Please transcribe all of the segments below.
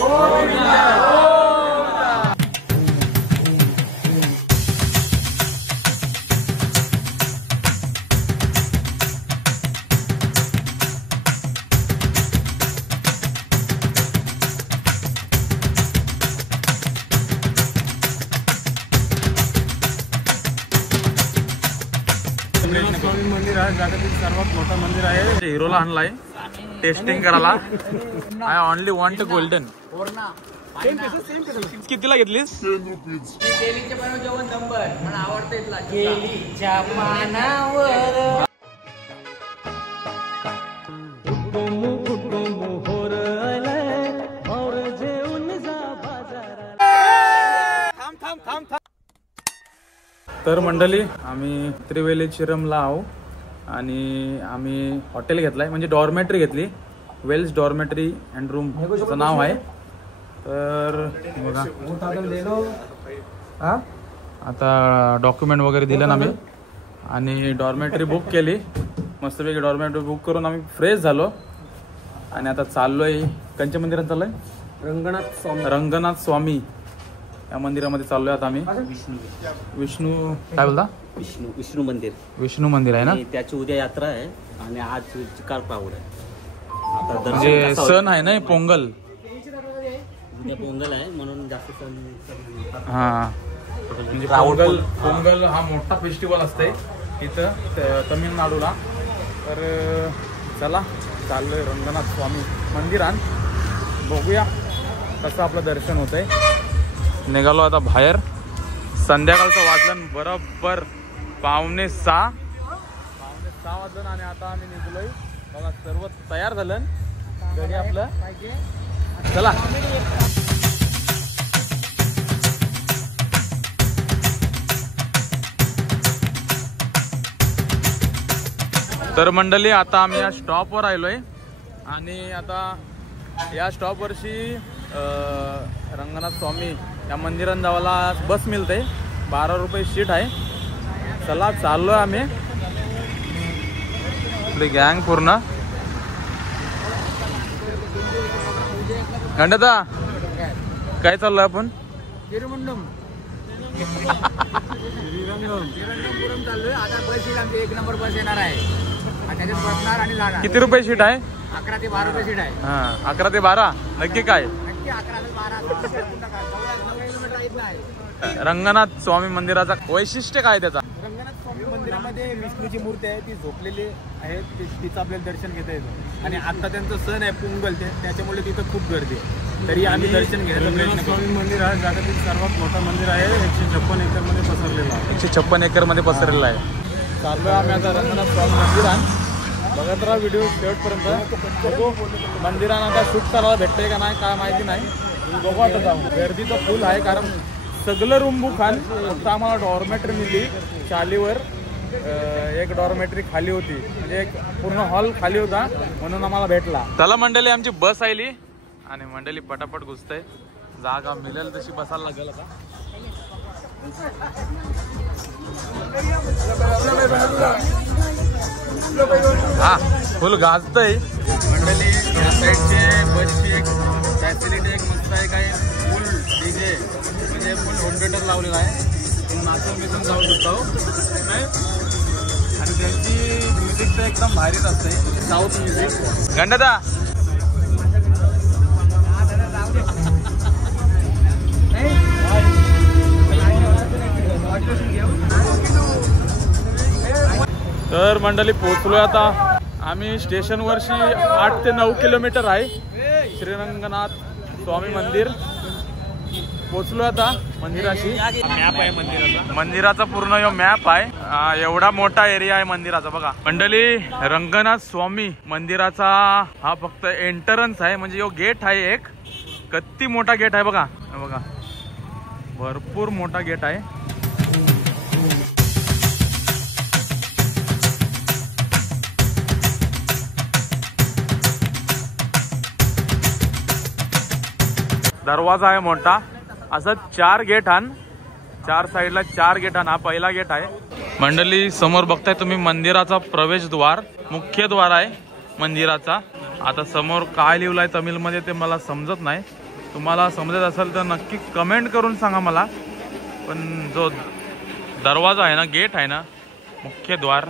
स्वामी मंदिर आहे जगातील सर्वात मोठं मंदिर आहे. हिरोला आणलाय टेस्टिंग करायला. I only want golden. कितीला घेतलीस? 10 रुपीज. केलीच्या बनव जेवण नंबर मला आवडतं इथला. केलीच्या मानावर तर मंडळी आम्ही त्रिवेलीचिरमला आहो आणि आम्ही हॉटेल घेतलाय म्हणजे डॉर्मेटरी घेतली. वेल्स डॉर्मेटरी अँड रूम असं नाव आहे. तर बघा आता डॉक्युमेंट वगैरे दिलं ना आम्ही आणि डॉर्मेटरी बुक केली. मस्तपैकी डॉर्मेटरी बुक करून आम्ही फ्रेश झालो आणि आता चाललोय कंच्या मंदिरात चाललोय. रंगनाथ स्वामी या मंदिरामध्ये चाललोय आता आम्ही. विष्णू काय बोलता? विष्णू मंदिर आहे ना. त्याची उद्या यात्रा आहे आणि आज चिकार पावड आहे. आता म्हणजे सण आहे ना पोंगल. उद्या पोंगल आहे म्हणून जास्त सण. हा म्हणजे पोंगल हा मोठा फेस्टिवल असते इथं तमिळनाडूला. तर चला चाललोय रंगनाथ स्वामी मंदिरात. बघूया कसं आपलं दर्शन होतंय. निघालो आता बाहेर. संध्याकाळचं वाजलं बरोबर 5:45 वाजलं आणि आता आम्ही निघलोय. बघा सर्व तयार झालं घरी आपलं. चला तर मंडळी आता आम्ही या स्टॉपवर आलोय आणि आता या स्टॉपवरशी रंगनाथ स्वामी या मंदिरात जावाला बस मिळते. 12 रुपये सीट आहे. चला चाललोय आम्ही आपली गँग पूर्ण. खंडता काय चाललोय आपण? तिरुवनंतपुरम चाललोय. आता बस येईल आमची 1 नंबर बस येणार आहे. त्याच्यात बसणार आणि जाणार. किती रुपये सीट आहे? 11 ते 12 रुपये सीट आहे. हा 11 ते 12 नक्की काय? नक्की 11 ते 12. रंगनाथ स्वामी मंदिराचा वैशिष्ट्य काय त्याचा? रंगनाथ स्वामी मंदिरामध्ये विष्णूची मूर्ती आहे ती झोपलेली आहे. तिचं आपल्याला दर्शन घेता येतं आणि आता त्यांचा सण आहे पोंगल त्याच्यामुळे तिथं खूप गर्दी आहे. तरी आम्ही दर्शन घेण्याचा प्रयत्न करू. स्वामी मंदिर आहे जगातील सर्वात मोठं मंदिर आहे. 156 एकरमध्ये पसरलेलं आहे. 156 एकरमध्ये पसरलेलं आहे. चाललोय आम्ही आता रंगनाथ स्वामी मंदिरात. बघत राहा व्हिडिओ शेवटपर्यंत. बघू मंदिरात आता शूट करायला भेटतंय का नाही काय माहिती नाही. बघू आता जाऊ. गर्दी तर फुल आहे कारण सगळं रूम बुक आहे. फक्त आम्हाला डॉर्मेटरी मिळली चालीवर. एक डॉर्मेटरी खाली होती म्हणजे एक पूर्ण हॉल खाली होता म्हणून आम्हाला भेटला. त्याला मंडळी आमची बस आली आणि मंडळी पटापट घुसतंय. जागा मिळेल तशी बसायला लागेल आता. हा फुल गाजतंय मंडळी. या साईडचे बसची एक फॅसिलिटी एक मस्त आहे. काय फुल डीजे म्हणजे फुल होम थिएटर लावलेला आहे. नाचून बिचून जाऊ शकतो आणि त्यांची म्युझिक तर एकदम भारीच असते. South music. गंडदा तर मंडळी पोहोचलोय आता आम्ही स्टेशनवरशी 8 ते 9 किलोमीटर आहे श्रीरंगनाथ स्वामी मंदिर. पोहोचलो आता मंदिराशी. मॅप आहे मंदिराचा. मंदिराचा पूर्ण मॅप आहे. एवढा मोठा एरिया आहे मंदिराचा. बघा मंडळी रंगनाथ स्वामी मंदिराचा हा फक्त एंट्रन्स आहे म्हणजे गेट आहे एक. किती मोठा गेट आहे बघा. बघा भरपूर मोठा गेट आहे. दरवाजा आहे मोठा. असं 4 गेट आण. 4 साईडला 4 गेट आण. हा पहिला गेट आहे. मंडळी समोर बघताय तुम्ही मंदिराचा प्रवेशद्वार. मुख्य द्वार आहे मंदिराचा. आता समोर काय लिहिलंय तमिळमध्ये ते मला समजत नाही तुम्हाला समजत असेल तर नक्की कमेंट करून सांगा मला. पण जो दरवाजा आहे ना, गेट आहे ना, मुख्य द्वार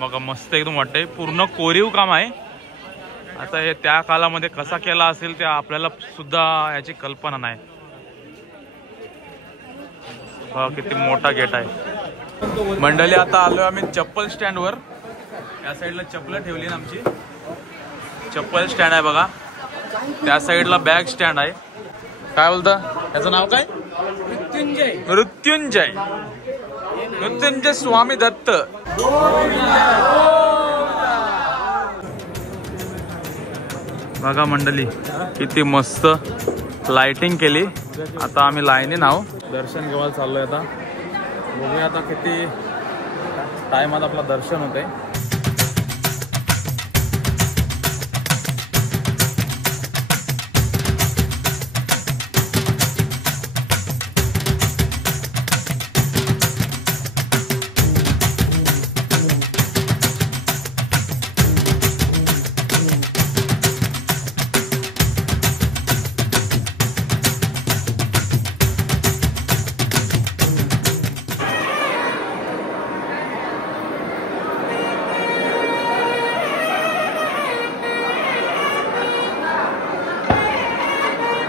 बघा मस्त एकदम वाटतंय. पूर्ण कोरीव काम आहे. आता हे त्या काळामध्ये कसा केला असेल ते आपल्याला सुद्धा याची कल्पना नाही. किती मोठा गेट आहे. मंडळी आता आलोय आम्ही चप्पल स्टँडवर. या साईडला चप्पल ठेवली ना आमची. चप्पल स्टँड आहे बघा. त्या साईडला बॅग स्टँड आहे. काय बोलता याचं नाव काय? मृत्युंजय. मृत्युंजय स्वामी दत्त. बघा मंडळी किती मस्त लाइटिंग केली. आता आम्ही लाईनीन आहो. दर्शन घेवायला चाललोय. आता बघूया आता किती टायमात आपलं दर्शन होतंय.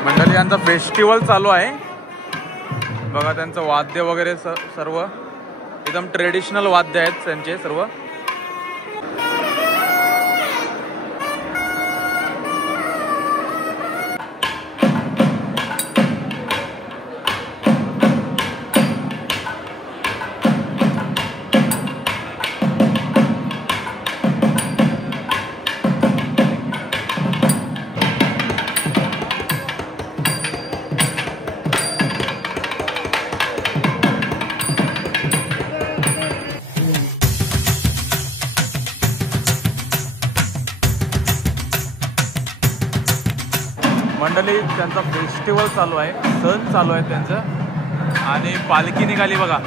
मंडळी यांचा फेस्टिवल चालू आहे बघा. त्यांचं वाद्य वगैरे सर्व एकदम ट्रेडिशनल वाद्य आहेत त्यांचे सर्व. मंडळी त्यांचा फेस्टिवल चालू आहे, सण चालू आहे त्यांचं. आणि पालखी निघाली बघा.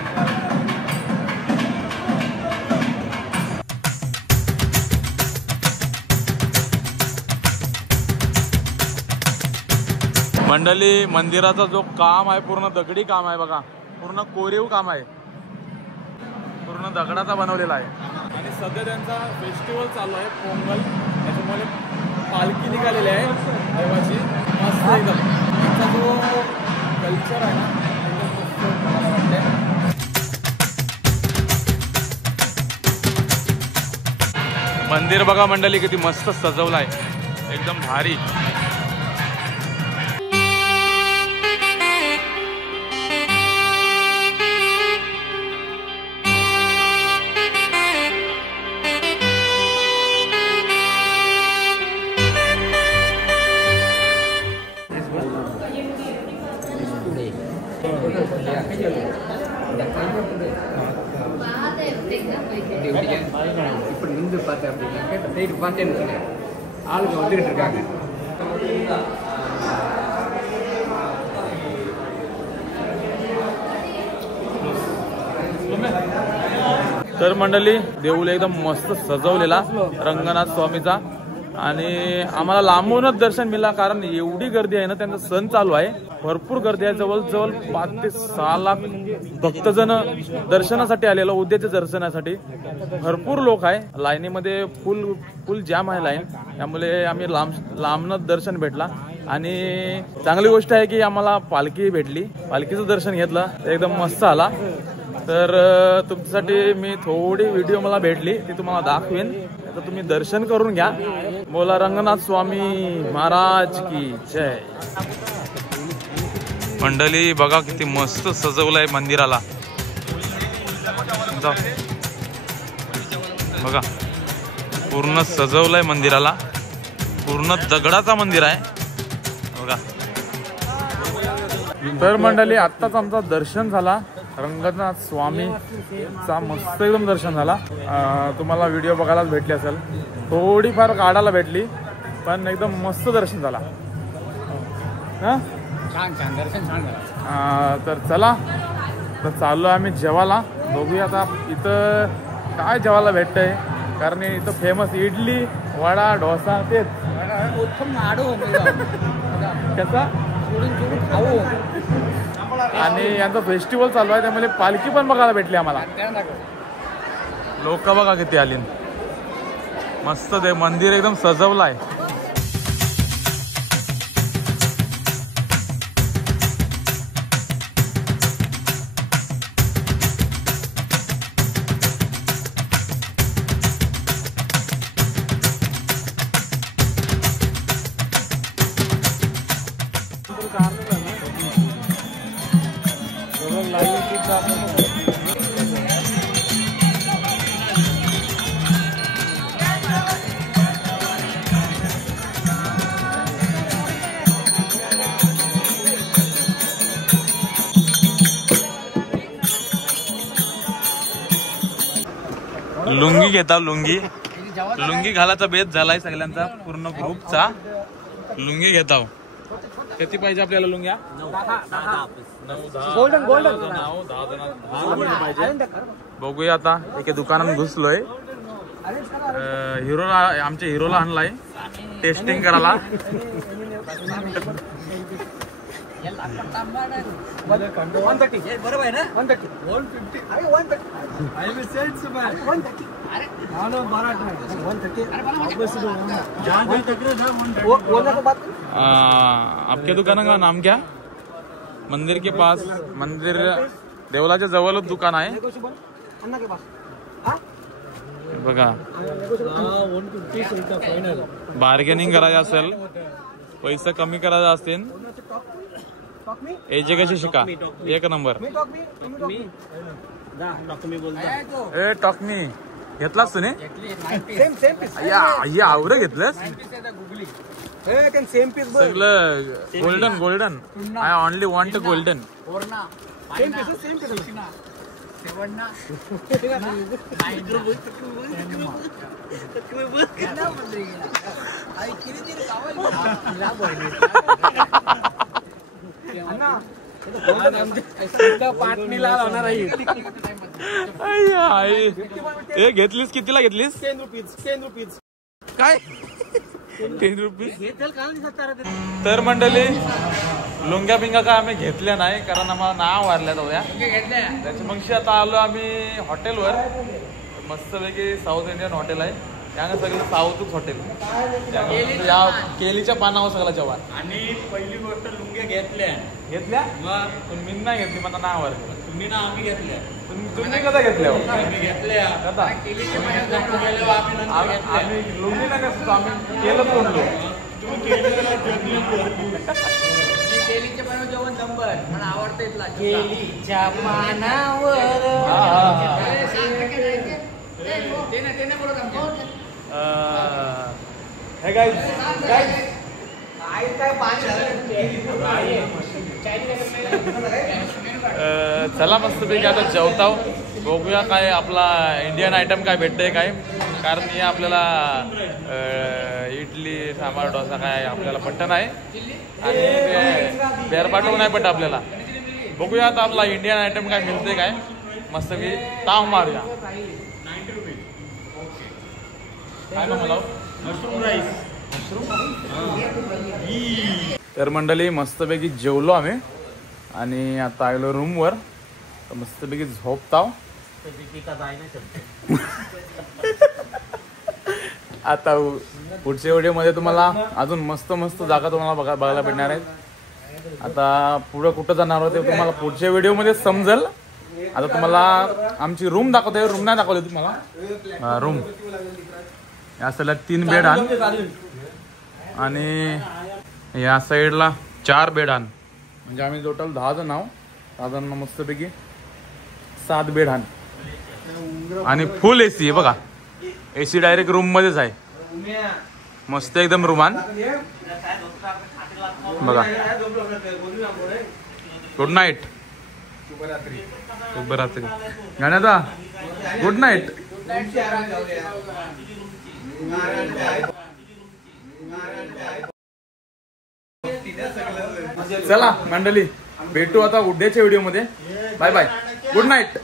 मंडळी मंदिराचा जो काम आहे पूर्ण दगडी काम आहे बघा. पूर्ण कोरीव काम आहे. पूर्ण दगडाचा बनवलेला आहे. आणि सध्या त्यांचा फेस्टिवल चालू आहे पोंगल. त्याच्यामुळे पालखी निघालेली आहे देवाची. मस्त एकदम त्यांचा जो कल्चर आहे ना एकदम मस्त मला वाटतंय. मंदिर बघा मंडळी किती मस्त सजवलं आहे. एकदम भारी. இப்படி நின்று பார்த்தேன் அப்படின்னா கேட்ட சைடு பார்த்தேன்னு சொன்னேன். ஆளுங்க வந்துகிட்டு இருக்காங்க. तर मंडळी देऊळ एकदम मस्त सजवलेला रंगनाथ स्वामीचा. आणि आम्हाला लांबूनच दर्शन मिळालं कारण एवढी गर्दी आहे ना. त्यांचा सण चालू आहे. भरपूर गर्दी आहे. जवळजवळ 5 ते 6 लाख भक्तजन दर्शनासाठी आलेलं. उद्याच्या दर्शनासाठी भरपूर लोक आहे. लाईनीमध्ये फुल जाम आहे लाईन. त्यामुळे आम्ही लांबनच दर्शन भेटला. आणि चांगली गोष्ट आहे की आम्हाला पालखी भेटली. पालखीचं दर्शन घेतलं एकदम मस्त आला. तर तुमच्यासाठी मी थोडी व्हिडिओ मला भेटली ती तुम्हाला दाखवेन. तर तुम्ही दर्शन करून घ्या. बोला रंगनाथ स्वामी महाराज की जय. मंडळी बघा किती मस्त सजवलंय मंदिराला. बघा पूर्ण सजवलंय मंदिराला. पूर्ण दगडाचा मंदिर आहे बघा. तर मंडळी आत्ताच आमचं दर्शन झाला. रंगनाथ स्वामीचा मस्त एकदम दर्शन झाला. तुम्हाला व्हिडिओ बघायलाच भेटली असेल. थोडीफार काढायला भेटली पण एकदम मस्त दर्शन झाला. छान छान दर्शन छान झालं. तर चला तर चाललो आम्ही जेवायला. बघूया आता इथं काय जेवायला भेटतंय. कारण इथं फेमस इडली वडा डोसा तेच उत्तम आडू कसा आणि यांचा फेस्टिवल चालू आहे त्यामुळे पालखी पण बघायला भेटली आम्हाला. लोक बघा किती आली. मस्त ते मंदिर एकदम सजवलं आहे. लुंगी घेता लुंगी घालायचा बेत झालाय सगळ्यांचा पूर्ण ग्रुपचा. लुंगी घेता. किती पाहिजे आपल्याला लुंग्या? 10 बघूया आता. एका दुकानात घुसलोय. हिरोला आमच्या हिरोला आणलाय टेस्टिंग करायला. बरोबर आहे ना 130 150 अरे 130 I will say it's man 130 अरे हां 130 आपके दुकान का नाम क्या? मंदिर के पास मंदिर देवलाच्या जवळच दुकान आहे बघा. बार्गेनिंग करायचं असेल पैसे कमी करायचं असेल एजे कशी शिका एक नंबर. ए टॉकमी घेतलास तुम्ही? आवडं घेतलंस सगळं golden. I only want golden. घेतलीस कितीला घेतलीस? 10 रुपीज काय 10 रुपीज? तर मंडळी लुंग्या बिंगा काय आम्ही घेतल्या नाही कारण आम्हाला नाव वारल्या जाऊया त्याच्या मग आता आलो आम्ही हॉटेलवर. मस्तपैकी साऊथ इंडियन हॉटेल आहे. त्यानं सगळं साऊथच हॉटेल. या केलीच्या पानावर सगळं जेवण. आणि पहिली गोष्ट लुंग्या घेतल्या पण मी नाही घेतली. मला नाव वारलं. तुम्ही ना आम्ही घेतल्या. तुम्ही कदा घेतल्या? आम्ही घेतल्या कदा आम्ही लुंगी नाही घेतो आम्ही केलं तोडलो. केलीच्या पानावर जेवण नंबर मला आवडतं इथला केलीच्या पानावर. हे गाईज चला मस्तपैकी आता जेवताव. बघूया काय आपला इंडियन आयटम काय भेटतंय काय. कारण हे आपल्याला इडली सांबार डोसा काय आपल्याला पट्ट नाही आणि बेरपाटो नाही पट्ट आपल्याला. बघूया आता आपला इंडियन आयटम काय मिळते काय. मस्तपैकी ताव मारूया. काय मला मशरूम राईस. तर मंडळी मस्तपैकी जेवलो आम्ही आणि आता आलो रूमवर. मस्तपैकी झोपताव. आता पुढच्या व्हिडिओमध्ये तुम्हाला अजून मस्त मस्त जागा तुम्हाला बघायला भेटणार आहेत. आता पुढं कुठं जाणार होते तुम्हाला पुढच्या व्हिडिओमध्ये समजेल. आता तुम्हाला आमची रूम दाखवते. रूम नाही दाखवली तुम्हाला. रूम या साईडला 3 बेड आणि या साईडला 4 बेड म्हणजे आम्ही टोटल 10 जण आहोत. 10 जणांना मस्तपैकी 7 बेड आणि फुल एसी आहे बघा. एसी डायरेक्ट रूम मध्येच आहे. मस्त एकदम रुमान बघा. Good night. शुभरात्री गाण्याचा गुड नाईट. चला मंडळी भेटू आता उद्याच्या व्हिडिओ मध्ये. Bye bye. Good night.